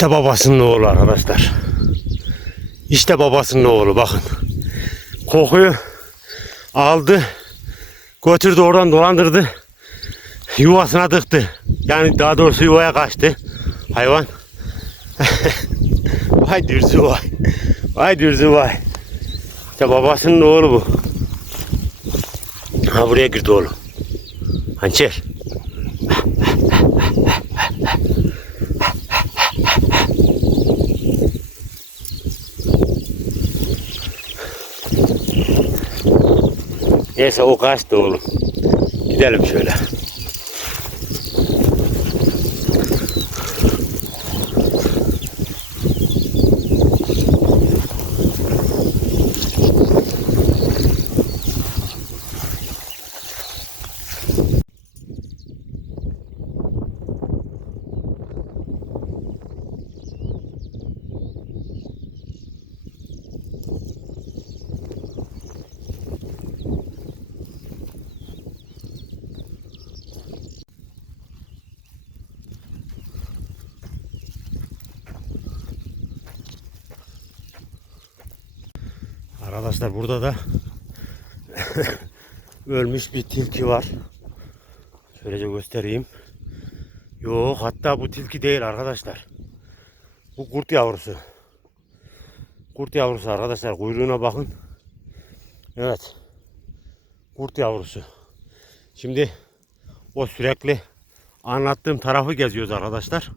İşte babasının oğlu arkadaşlar. İşte babasının oğlu bakın. Kokuyu aldı. Götürdü oradan dolandırdı. Yuvasına tıktı. Yani daha doğrusu yuvaya kaçtı. Hayvan. vay dürzü vay. Vay dürzü vay. İşte babasının oğlu bu. Ha buraya girdi oğlum. Hançer. Neyse o kaçtı oğlum. Gidelim şöyle. Arkadaşlar burada da ölmüş bir tilki var. Şöylece göstereyim. Yok hatta bu tilki değil arkadaşlar. Bu kurt yavrusu. Kurt yavrusu arkadaşlar kuyruğuna bakın. Evet. Kurt yavrusu. Şimdi o sürekli anlattığım tarafı geziyoruz arkadaşlar.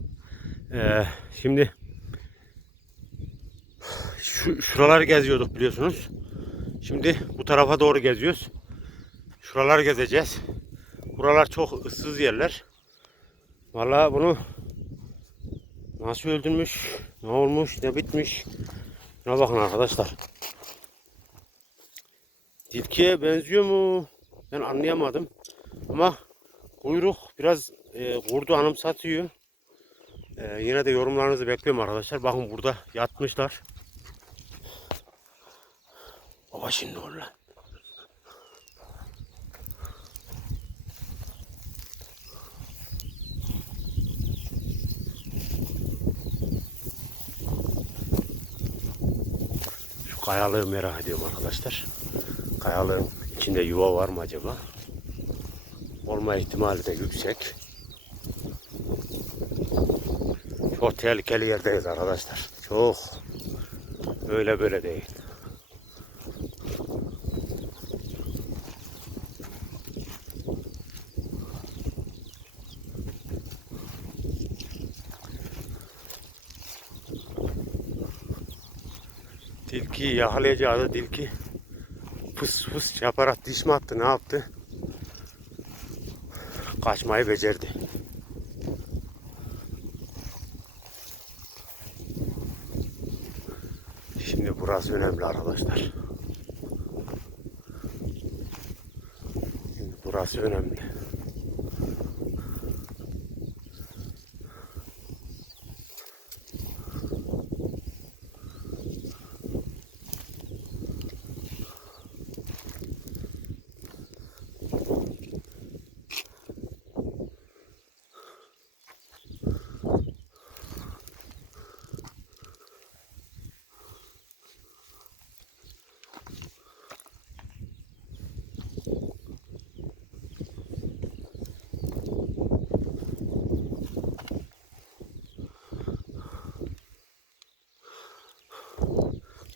Ee, şimdi şu, şuraları geziyorduk biliyorsunuz. Şimdi bu tarafa doğru geziyoruz. Şuraları gezeceğiz. Buralar çok ıssız yerler. Vallahi bunu nasıl öldürmüş, ne olmuş, ne bitmiş. Şuna bakın arkadaşlar. Tilkiye benziyor mu? Ben anlayamadım. Ama kuyruk biraz e, kurdu anımsatıyor. E, yine de yorumlarınızı bekliyorum arkadaşlar. Bakın burada yatmışlar. Baba şimdi ol lan. Şu kayalığı merak ediyorum arkadaşlar. Kayalığın içinde yuva var mı acaba? Olma ihtimali de yüksek. Çok tehlikeli yerdeyiz arkadaşlar. Çok. Öyle böyle değil. Tilki yakalayacağı tilki fıs fıs yaparak diş mi attı ne yaptı? Kaçmayı becerdi. Şimdi burası önemli arkadaşlar. Şimdi burası önemli.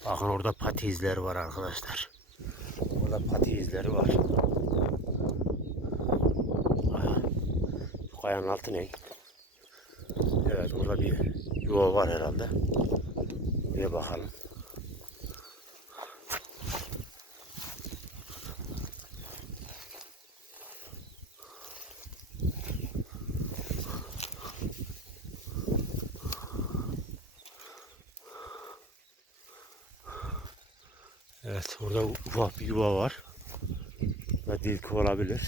Bakın orada pati izleri var arkadaşlar. Orada pati izleri var. Şu kayanın altı ne? Evet orada bir yuva var herhalde. Bir bakalım. Evet orada ufak bir yuva var. Ve dilki olabilir.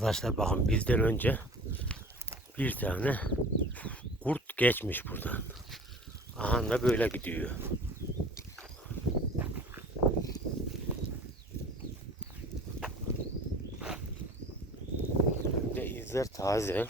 Arkadaşlar bakın bizden önce bir tane kurt geçmiş buradan. Aha da böyle gidiyor. Ve izler taze.